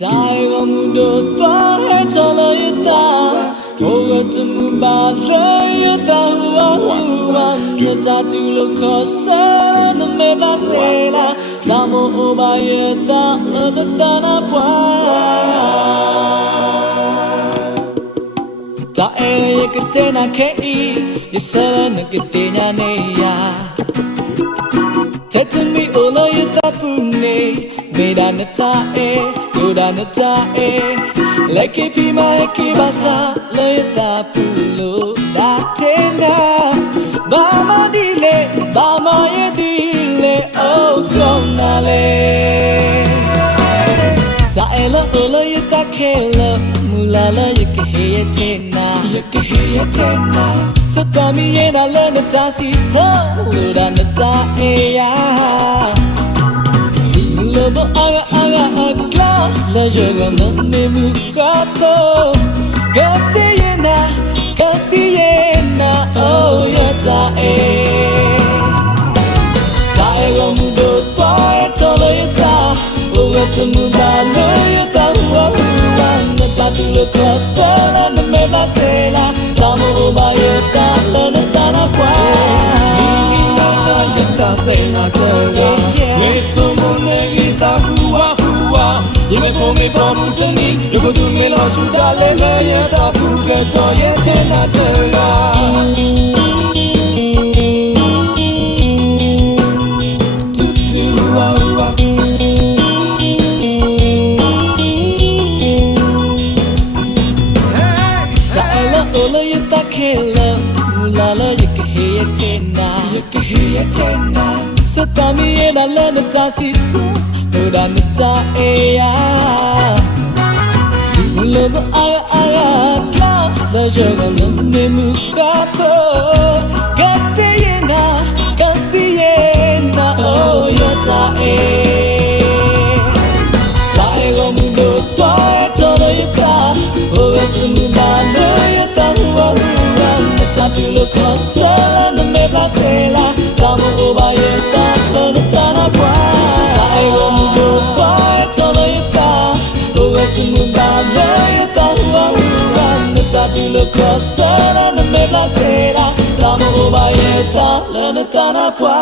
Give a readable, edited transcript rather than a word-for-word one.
Mundo tohe tolo yuta, oga tumba le yuta hua nota tulo kosa na me basela, samo oba yuta nota na pwa. Ta ele yekatena kei, yesala nakatenya neya. Tetumi olo yuta pune, meda nata yoda nata leke pima eki basa lo yuta pulo da tena. Bama dile, bama yedile, oh konale. Ta elo olo yuta kelo, mulala yeke tena. Satami yena lo nata si so, yoda nata ya. Lobo aga agla, la joga na me mukato. Gate yena, kasi yena, oh yata Tayo mundo toy tolo yata, oga muda lo yata hua nata tulo kosa na me basela, tamo oba yata lo nata na pwa. Yata sena toga, weso monegi. Dime come pomu teni, lugo tu me lo sudale me yeta buke to yete na tola. Tutu wa. Ta ela ola yeta kela, mulala yeke tena. Satami yena lena tasiso. Yoda nata Lobo aga la joga na me mukato. Gate yena, kasi yena, oh yata Taego mundo toy tolo yuta, oga tumba lo yuta hua nata tulo kosa na me basela, tamo oba yuta lo nata na pwa. Taego mundo toy tolo yuta, oga tumba lo yuta hua nata tulo kosa na me basela, tamo oba yuta lo nata na pwa.